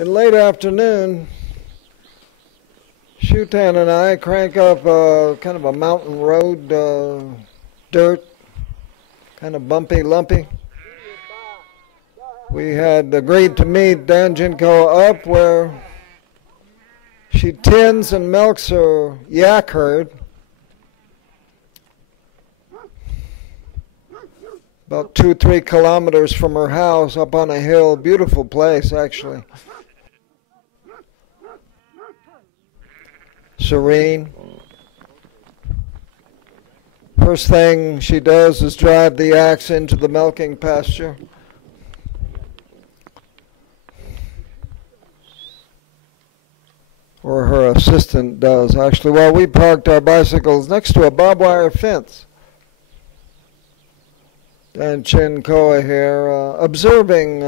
in late afternoon, Shutan and I crank up kind of a mountain road, dirt, kind of bumpy, lumpy. We had agreed to meet Dan Jinko up where she tends and milks her yak herd. About 2-3 kilometers from her house up on a hill. Beautiful place, actually. Serene. First thing she does is drive the yaks into the milking pasture. Or her assistant does, actually. Well, we parked our bicycles next to a barbed wire fence. Dan Chin Koa here, observing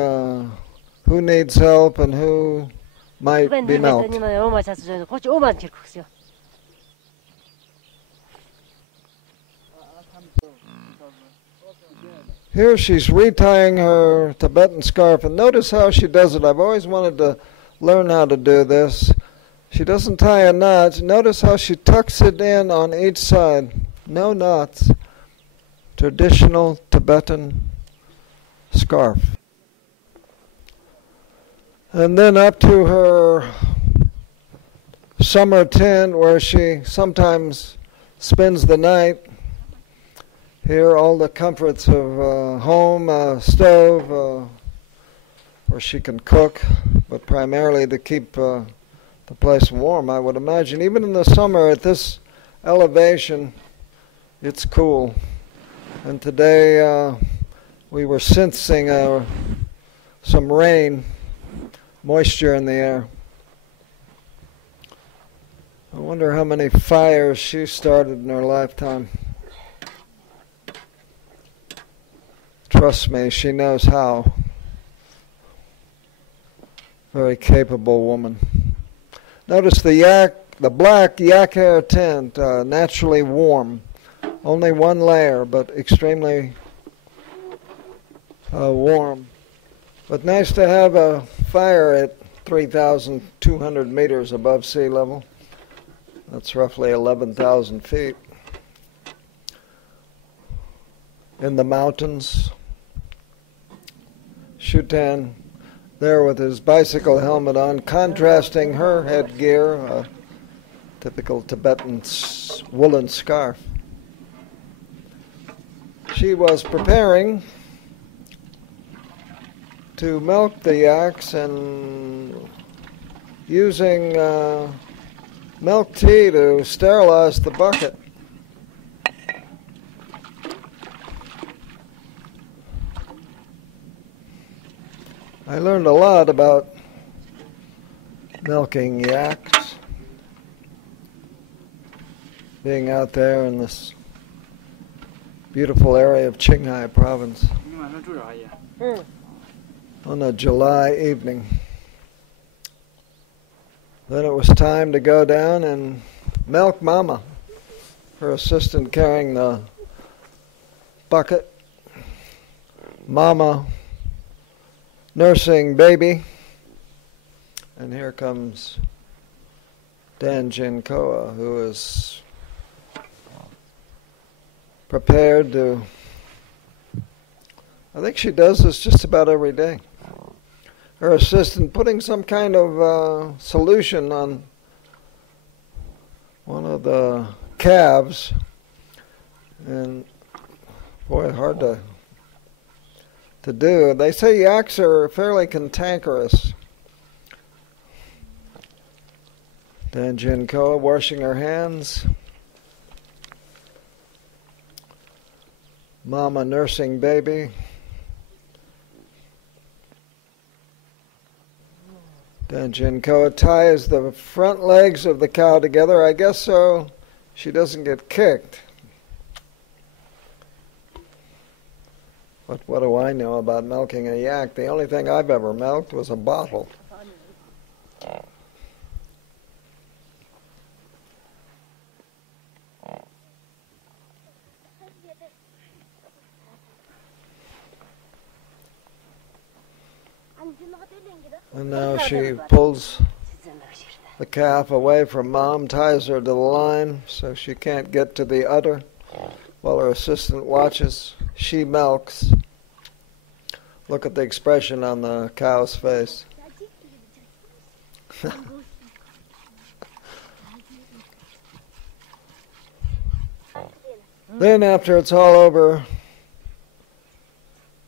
who needs help and who might be milked. Here she's retying her Tibetan scarf, and notice how she does it. I've always wanted to learn how to do this. She doesn't tie a knot. Notice how she tucks it in on each side. No knots. Traditional Tibetan scarf. And then up to her summer tent where she sometimes spends the night. Here all the comforts of home, stove, where she can cook, but primarily to keep the place warm, I would imagine. Even in the summer at this elevation, it's cool. And today we were sensing some rain, moisture in the air. I wonder how many fires she started in her lifetime. Trust me, she knows how. Very capable woman. Notice the black yak hair tent, naturally warm. Only one layer, but extremely warm. But nice to have a fire at 3,200 meters above sea level. That's roughly 11,000 feet. In the mountains. Shutan there with his bicycle helmet on, contrasting her headgear, a typical Tibetan woolen scarf. She was preparing to milk the yaks and using milk tea to sterilize the bucket. I learned a lot about milking yaks, being out there in this beautiful area of Qinghai province on a July evening. Then it was time to go down and milk Mama, her assistant carrying the bucket. Mama nursing baby. And here comes Dan Jin Koa, who is prepared to, I think she does this just about every day. Her assistant putting some kind of solution on one of the calves, and boy, hard to do. They say yaks are fairly cantankerous. Dan Jin Koa washing her hands. Mama nursing baby. Dan Jin Koa ties the front legs of the cow together, I guess so she doesn't get kicked. But what do I know about milking a yak? The only thing I've ever milked was a bottle. And now she pulls the calf away from Mom, ties her to the line so she can't get to the udder while her assistant watches. She milks. Look at the expression on the cow's face. Then after it's all over,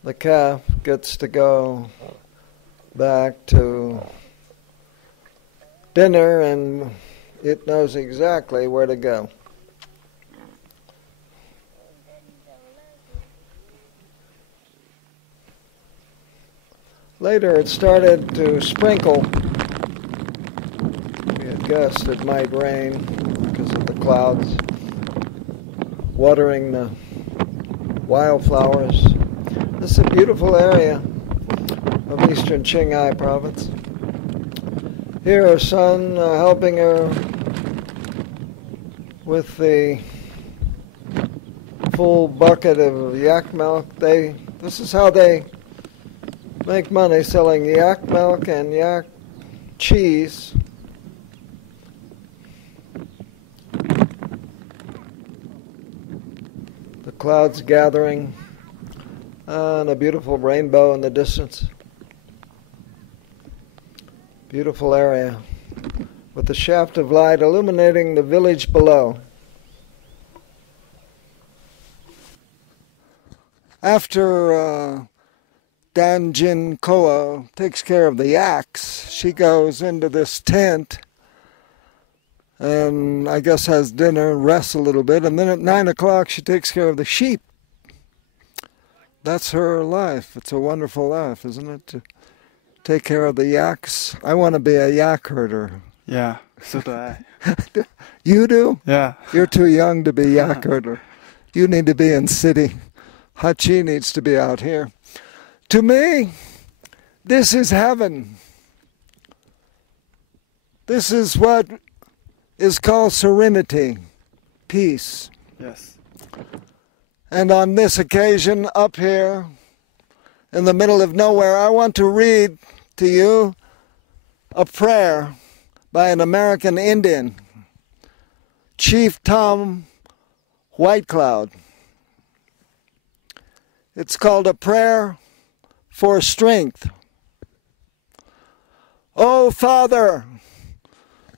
the calf gets to go back to dinner, and it knows exactly where to go. Later it started to sprinkle. We had guessed it might rain because of the clouds watering the wildflowers. This is a beautiful area of eastern Qinghai province. Here her son helping her with the full bucket of yak milk. This is how they make money, selling yak milk and yak cheese. The clouds gathering and a beautiful rainbow in the distance. Beautiful area with the shaft of light illuminating the village below. After Danjin Koa takes care of the yaks, she goes into this tent and I guess has dinner, rests a little bit, and then at 9 o'clock she takes care of the sheep. That's her life. It's a wonderful life, isn't it? To take care of the yaks. I want to be a yak herder. Yeah, so do I. You do? Yeah. You're too young to be yak herder. You need to be in city. Hachi needs to be out here. To me, this is heaven. This is what is called serenity, peace. Yes. And on this occasion, up here, in the middle of nowhere, I want to read to you a prayer by an American Indian, Chief Tom Whitecloud. It's called A Prayer for Strength. O Father,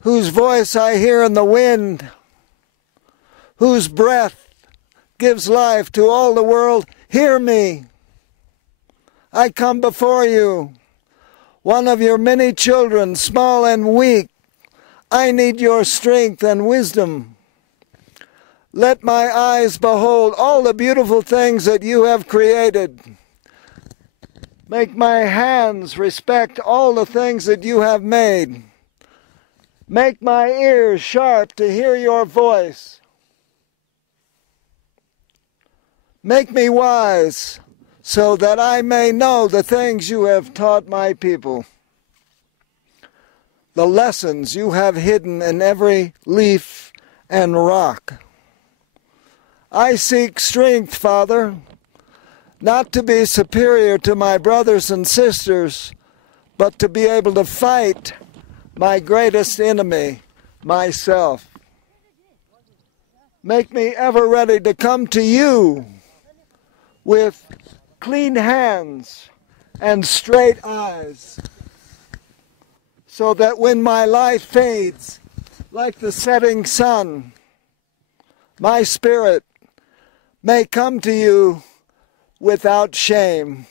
whose voice I hear in the wind, whose breath gives life to all the world, hear me. I come before you, one of your many children, small and weak. I need your strength and wisdom. Let my eyes behold all the beautiful things that you have created. Make my hands respect all the things that you have made. Make my ears sharp to hear your voice. Make me wise so that I may know the things you have taught my people, the lessons you have hidden in every leaf and rock. I seek strength, Father, not to be superior to my brothers and sisters, but to be able to fight my greatest enemy, myself. Make me ever ready to come to you with clean hands and straight eyes, so that when my life fades like the setting sun, my spirit may come to you without shame.